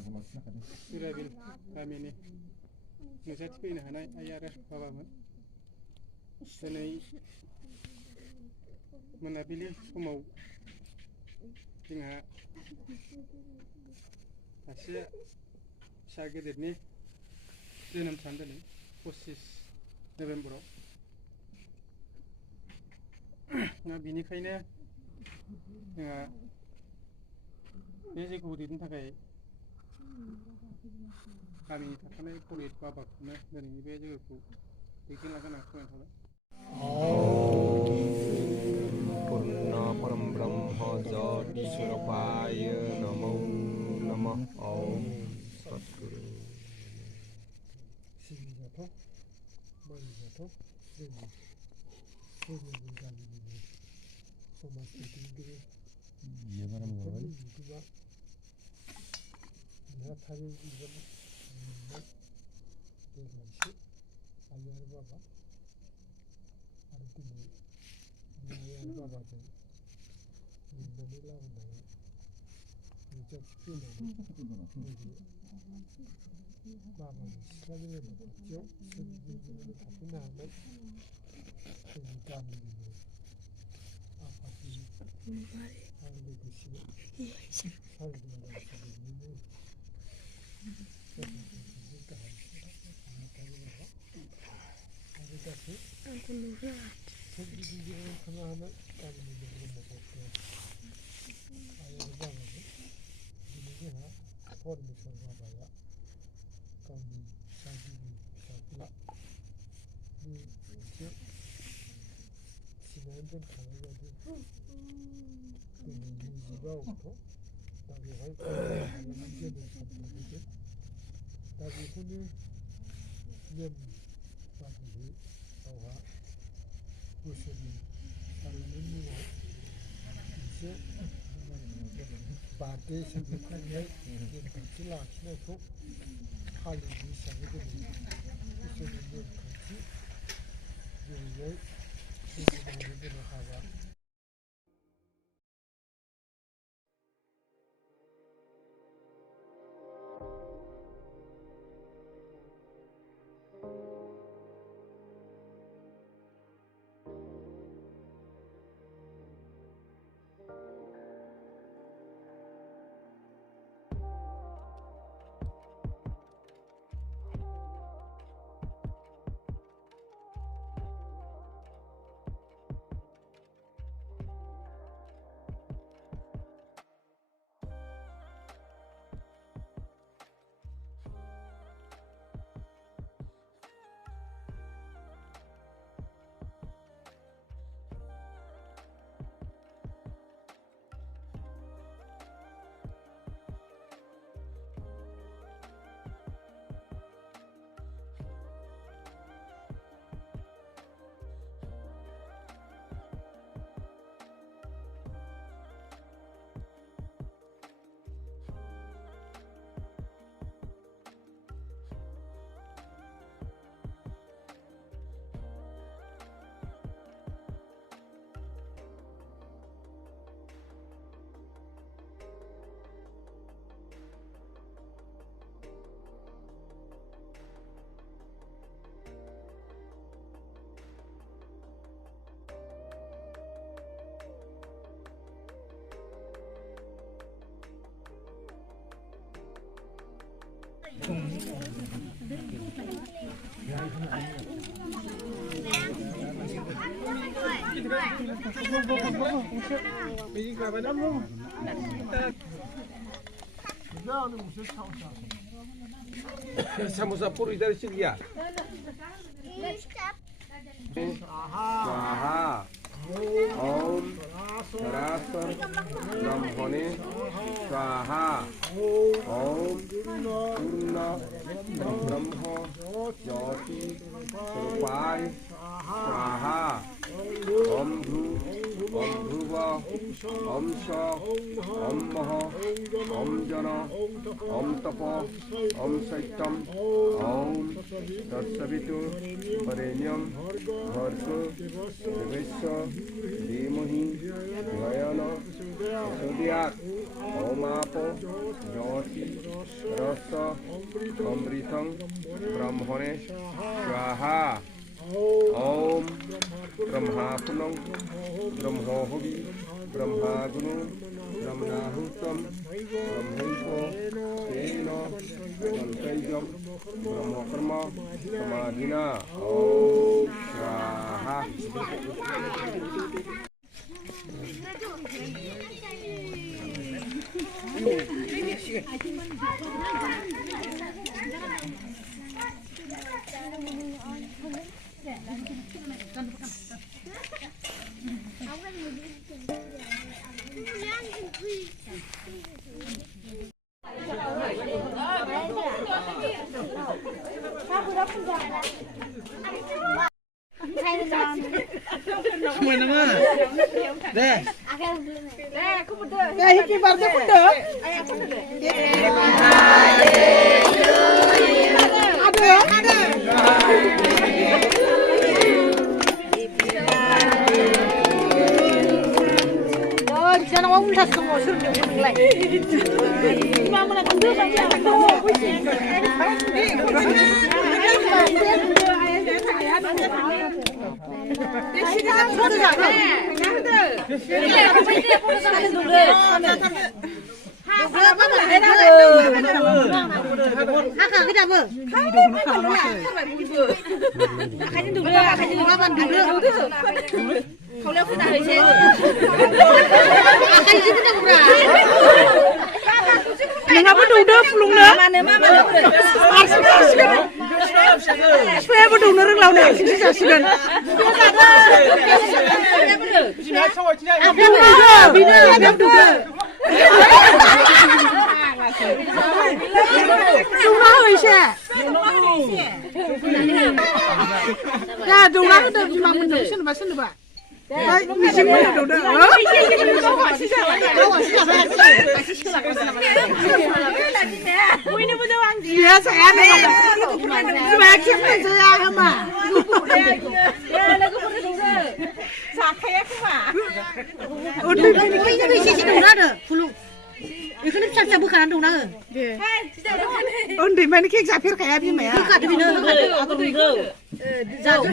सुराबिल गामिनि नुजाथि फैनो हानाय आइ आरो बाबामोन दिनै मोनाबिलि समाव जोंहा सासे फिसा गेदेरनि जोनोम सान दिनै 25 नभेम्बराव बिनिखायनो जोंहा बे जैग'खौ दैदेननो थाखाय गामिनि थाखानाय पुर'हित बाबाखौनो दिनैनि बे जैग'खौ दैदेनलांगोन आं खावलायनाय थाबाय। पूर्ण परम ब्रह्म ज्योति स्वरूपाय नमो नमः। ओम सद्गुरु सिबिजाथाव मानिजाथाव जोंनि सोरजिगिरि गामिनिनो समाज दैदेनगिरि न'खरनि बिगोमा नेहाथारि बिबान मोननाय बे मोनसे आइ आरो बाबा आरो दिनै बे आइ आरो बाबाजों लिंनानै लाबोनायाव नुजाथि फैनानै नैबे बाबानि सिथ्लानि लामा खाथियाव सोरजिगिरिनो थाफैनो हानाय जोंनि गामिनिनो आफादगिरि आरो लोगोसे सालदिया ओनसोलनिनो सरपन्चनि गाहाय नेहाथारि बाबा आरो गासै सोरजिगिरिनो थानो हानाय गामिनिनो ब्रह्मभक्त आइ आरो बाबाजों दिनै जोंहा परमेश्वर बाबाया गावनि फिसागिरि फिसाज्ला नि मोनसे थिनानै दोनखानाय बायदि दिनै 25 अक्ट' दा बेवहाय जोनोम सान फालिगोन दा बेखौनो नेम बादियै गावहा बोसोरनि साननायनि मुङाव मोनसे बार्थडे हिसाबै फालिनाय नेमखान्थि लाखिनायखौ फालिनाय हिसाबै दिनै इसोरनि नेमखान्थि जेरैहाय सोरजिनानै होनो हाबा Samosa puri dari sini ya. Swaha. Om Rasa Brahmane Swaha. Om Purna Brahma Jyoti Swapai Swaha. Om Bhu Om Bhuva Om Sha Om Maha Om Jana Om Tapa Om Saitam Om Tatsavitu Parenyam Bhargo Devesha Demohi Vayana Sudhyat Om Apo Jyoti Rasa Amritam Brahmane Swaha Om Brahma Punam Brahma Hobi Brahma Gunu Brahma Hutam Brahmaipo Seno Bantayam Brahma Karma Samadhina Om Swaha Mana mana? Deh. Deh, iki barde kudu. Jangan mau mulai semua suruh mulai. Mama nak kundur saja. Mengapa duduk fulungna? Supaya duduk nurung lawan sisi jasikan. Abang duduk. Rumah Aisyah. Ya, rumah itu cuma menusin bahasa Pak. Misi mana duduk? Iya saya nih. Semakin saya sama. Untuk ini misi sih duduk ada. Fulung. Ikan bisa campur kan duduk. Untuk mana kek sapir kayak apa ya? Bukan di mana? Aku duduk. Jauh.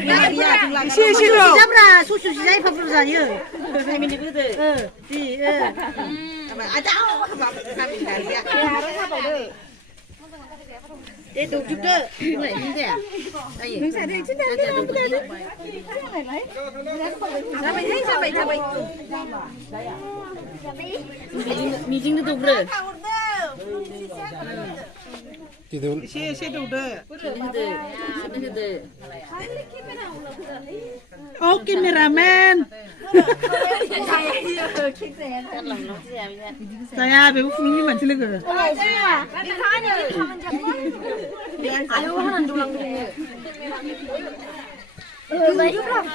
Sisi lo. Siapa susu saya papur saya. Saya minum itu. Di. Ada apa kami dari ya? Itu juga. Mulai ini ya. Ayo. Sampai. Meeting itu ber. Tidur. Si udah. Oh, kameramen. Saya bebu fulungnya macam lagi. Ayo, orang dulang dulu. Baik, fulung